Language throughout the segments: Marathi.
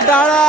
टाळा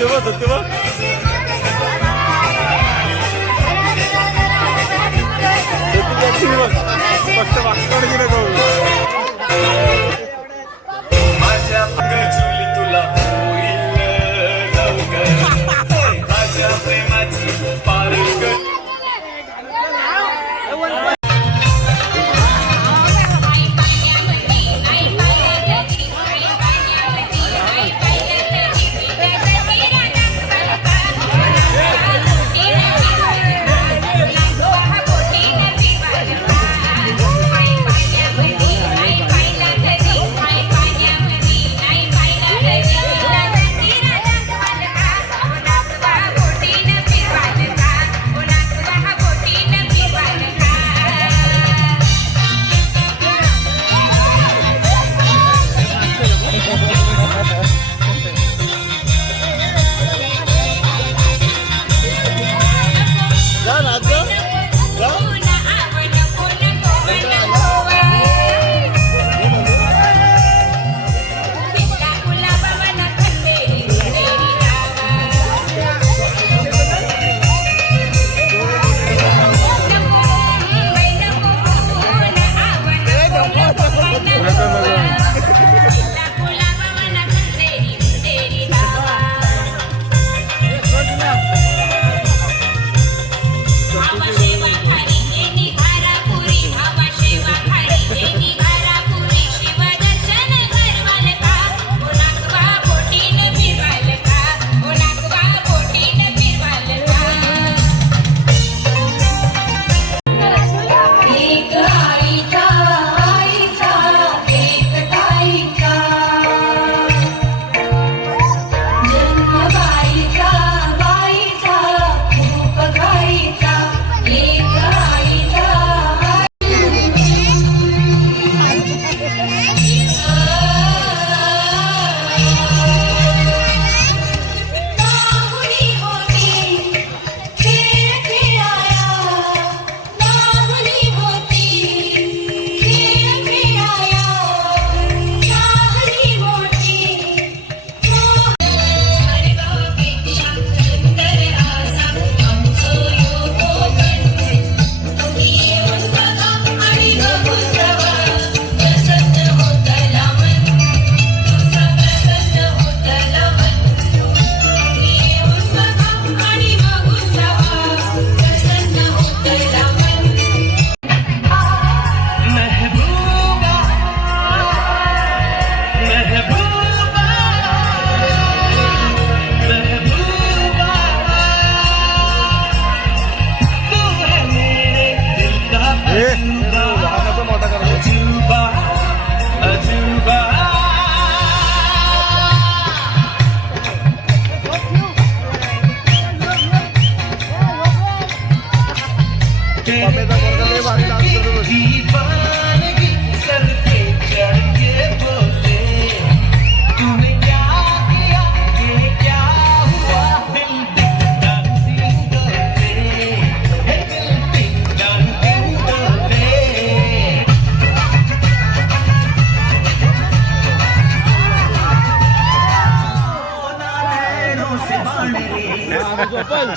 फक्त वाकड गेलं गहू माझ्या चुली तुला होईल लवकर माझ्या प्रेमाची पारख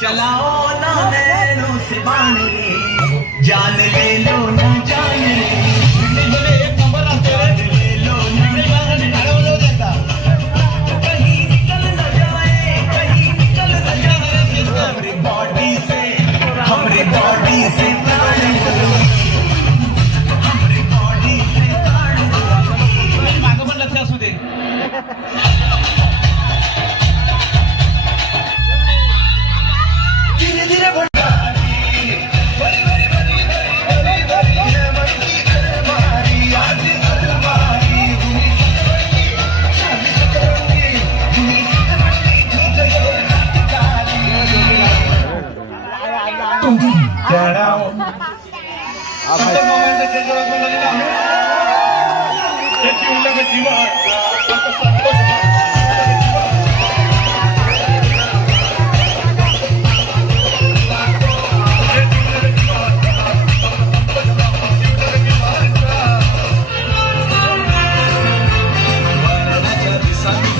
चलाओ ना नैनों से बाण रे जान ले लो ना जान रे एक नंबर आते ले लो ना कहीं निकल न जाए कहीं निकल न जाए हमारी बॉडी से हमारी बॉडी से प्राण लो हमारी बॉडी से प्राण लो मागं पण लक्ष असू दे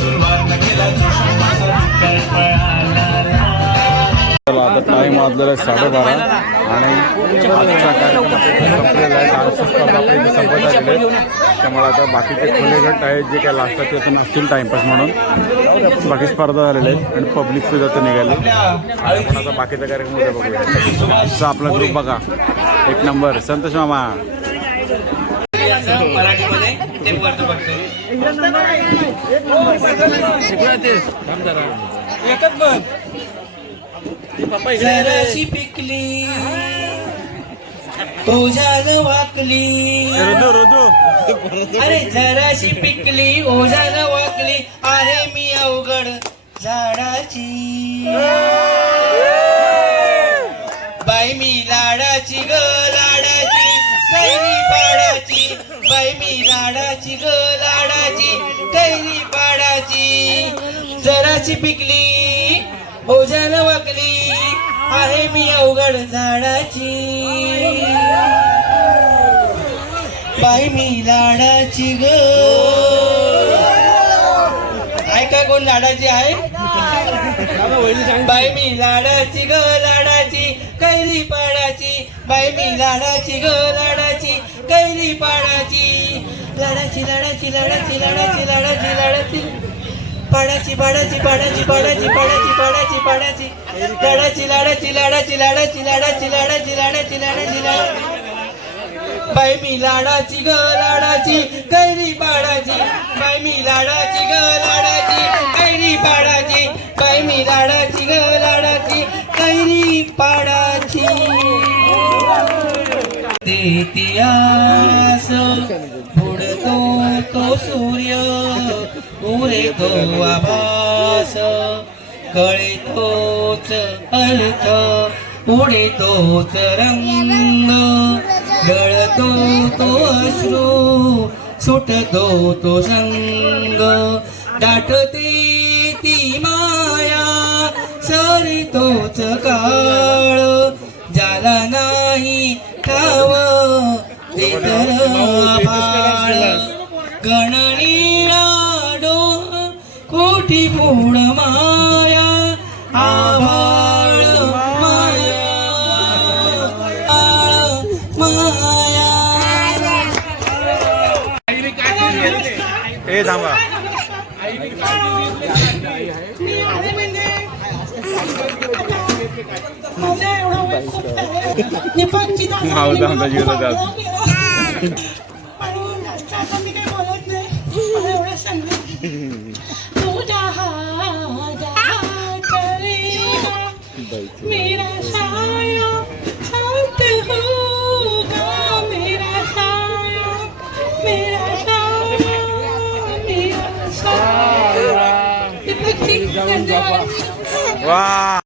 सुरुवात केला वाजलेलं आहे 12:30 आणि आजचा कार्यक्रम संपलेला आहे. डान्सची स्पर्धा आपली इथे संपत आलेली आहे. त्यामुळे आता बाकीचे खुले गट आहेत जे काय लास्टला त्यातून असतील टाईमपास म्हणून बाकी स्पर्धा झालेल्या आहेत आणि पब्लिकसुद्धा तर निघाले. आपण आता बाकीचा कार्यक्रम उद्या बघूया. आजचा आपला ग्रुप बघा, एक नंबर. संतोष मामा मराठीमध्ये ते करतो बघतो. जराशी पिकली ओझान वाकली, अरे जराशी पिकली ओझान वाकली, आहे मी अवघड झाडाची, बाई मी लाडाची ग लाडाची, कैरी पाडाची, बाई मी लाडाची ग लाडाची, कैरी पाडाची. जराची पिकली ओझान वाकली, आहे मी अवघड झाडाची, बाई मी लाडाची ग. ऐका कोण लाडाची आहे? बाई मी लाडाची ग लाडाची, कैरी पाडाची, बाई मी लाडाची ग लाडाची, कैरी पाडाची. लाडाची लाडाची लाडाची लाडाची लाडाची लाडाची, पाडाची पाडाची पाडाची पाडाची पाडाची पाडाची पाडाची, लाडाची लाडाची लाडाची लाडाची लाडाची लाडाची लाडाची लाडाची लाडाची, बाई मी लाडाची ग लाडाची, कैरी पाडाची, बाई मी लाडाची ग लाडाची, कैरी पाडाची, बाई मी लाडाची ग लाडाची, कैरी पाडाची. तेतियास बुडतो तो सूर्य, उरेतो आभास, कळेतोच अर्थ, उडेतोच रंग, गळतो तो अश्रू, सुटतो तो संग, दाटते ती माया, सरितोच काळ, ज्याला नाही ठाव ते तर आभाळ, गणनीळा डोह कोटी पूर्ण माया, आभाळ माया माया. ए थांबा. मावदा आमचा जीव जात. मेरा साया साथ होगा, मेरा साया मेरा साया मेरा साया. वा